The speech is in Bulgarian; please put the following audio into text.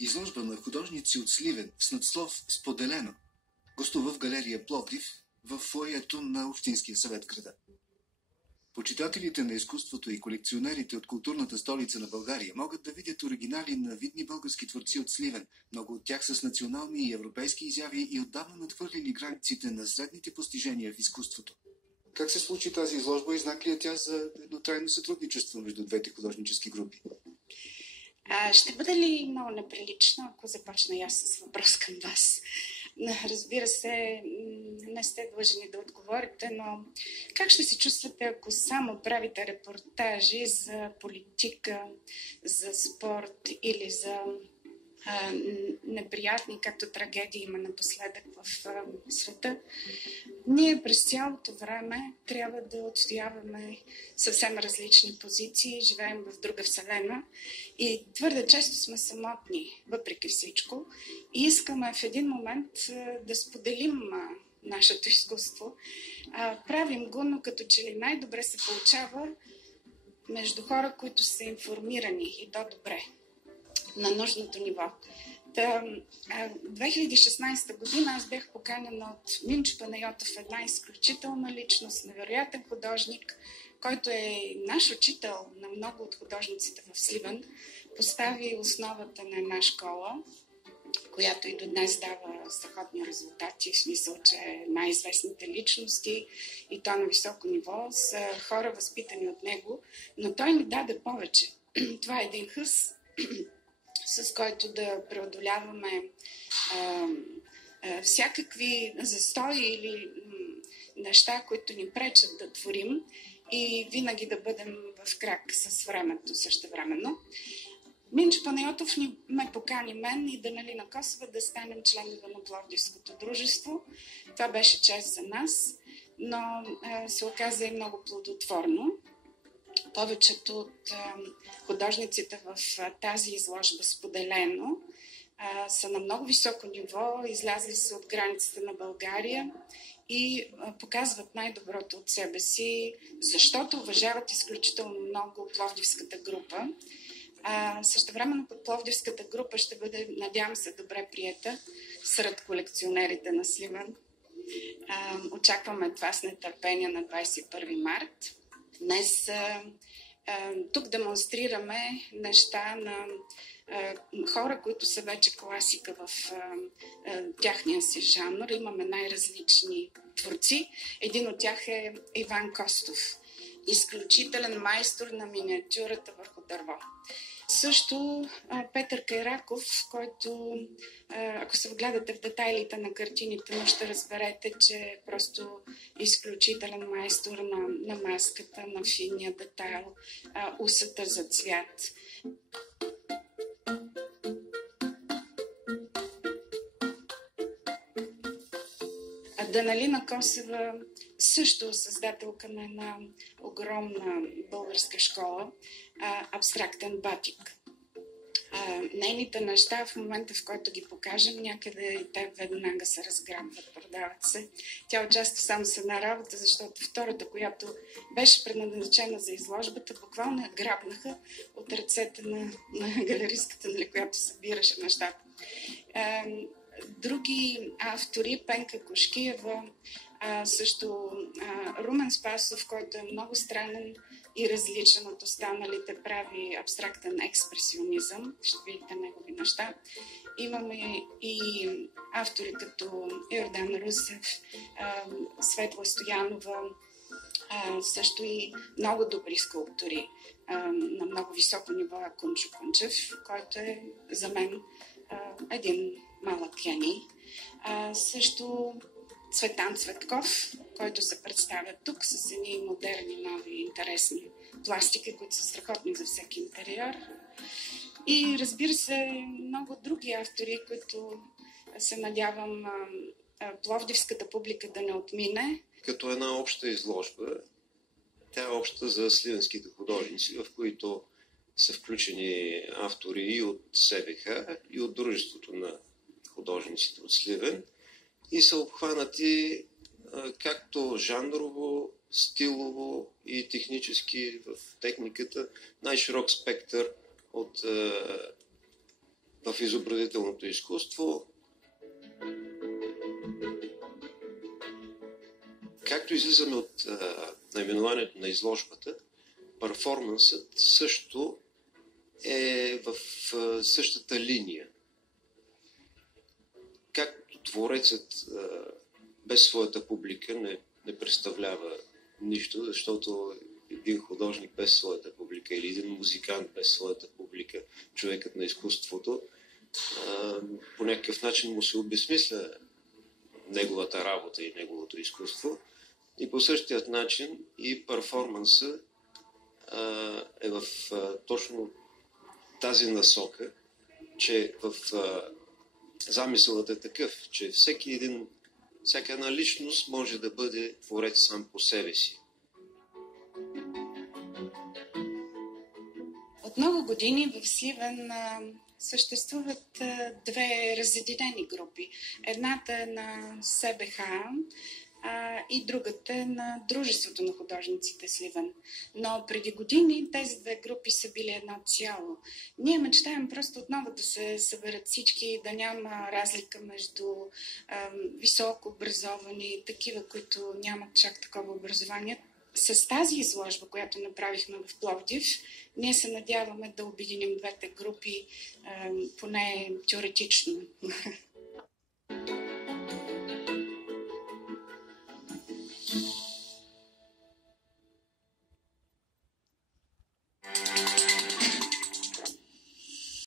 Изложба на художници от Сливен с надслов «Споделено» гостува в галерия Пловдив в фоайето на Общинския съвет в града. Почитателите на изкуството и колекционерите от културната столица на България могат да видят оригинали на видни български творци от Сливен, много от тях с национални и европейски изяви и отдавна надхвърлили границите на средните постижения в изкуството. Как се случи тази изложба и знак ли е тя за едно трайно сътрудничество между двете художнически групи? Ще бъде ли много неприлично, ако започна и аз с въпрос към вас? Разбира се, не сте длъжни да отговорите, но как ще се чувствате, ако само правите репортажи за политика, за спорт или за неприятни, както трагедии има напоследък в света? Ние през цялото време трябва да отстояваме съвсем различни позиции, живеем в друга вселена и твърде често сме самотни, въпреки всичко, и искаме в един момент да споделим нашето изкуство. Правим го, но като че ли най-добре се получава между хора, които са информирани и то добре, на нужното ниво. 2016 година аз бях поканена от Минчо Панайотов, една изключителна личност, невероятен художник, който е наш учител на много от художниците в Сливен. Постави основата на една школа, която и до днес дава страхотни резултати, в смисъл, че най-известните личности и то на високо ниво са хора възпитани от него, но той ни даде повече. Това е един хъс, с който да преодоляваме всякакви застои или неща, които ни пречат да творим и винаги да бъдем в крак с времето същевременно. Минчо Панайотов ме покани мен и Даналина Косова да станем членове на Пловдивското дружество. Това беше чест за нас, но се оказа и много плодотворно. Повечето от художниците в тази изложба споделено са на много високо ниво, излязли са от границите на България и показват най-доброто от себе си, защото уважават изключително много Пловдивската група. Същевременно под Пловдивската група ще бъде, надявам се, добре приета сред колекционерите на Сливен. Очакваме това с нетърпение на 21 март. Днес тук демонстрираме неща на хора, които са вече класика в тяхния си жанр. Имаме най-различни творци. Един от тях е Иван Костов. Изключителен майстор на миниатюрата върху дърво. Също Петър Кайраков, който, ако се вгледате в детайлите на картините, но ще разберете, че е просто изключителен майстор на маската, на финния детайл, усата за цвят. Даналина Косова, също създателка на една огромна българска школа, абстрактен батик. Нейните неща в момента, в който ги покажем някъде, те веднага се разграбват, продават се. Тя участва само с една работа, защото втората, която беше предназначена за изложбата, буквално я грабнаха от ръцете на галеристката, която събираше нещата. Други автори, Пенка Кошкиева, също Румен Спасов, който е много странен и различен от останалите, прави абстрактен експресионизъм. Ще видите негови неща. Имаме и автори като Йордан Русев, Светла Стоянова, също и много добри скулптори на много високо ниво, Кунчо Кунчев, който е за мен един малък гений. Също Цветан Цветков, който се представя тук с едни модерни, нови, интересни пластики, които са страхотни за всеки интериор. И разбира се, много други автори, които се надявам пловдивската публика да не отмине. Като една обща изложба, тя е обща за сливенските художници, в които са включени автори и от СВХ, и от Дружеството на художниците от Сливен, и са обхванати както жанрово, стилово и технически в техниката най-широк спектър от в изобразителното изкуство, както излизаме от наименованието на изложбата, перформансът също е в същата линия. Както творецът без своята публика не представлява нищо, защото един художник без своята публика или един музикант без своята публика, човекът на изкуството, по някакъв начин му се обезсмисля неговата работа и неговото изкуство. И по същият начин и перформанса е в точно тази насока, че в замисълът е такъв, че всяка една личност може да бъде творец сам по себе си. От много години в Сливен съществуват две разединени групи. Едната е на СБХ и другата е на Дружеството на художниците Сливен. Но преди години тези две групи са били едно цяло. Ние мечтаем просто отново да се съберат всички, да няма разлика между високо образовани и такива, които нямат чак такова образование. С тази изложба, която направихме в Пловдив, ние се надяваме да обединим двете групи, поне теоретично.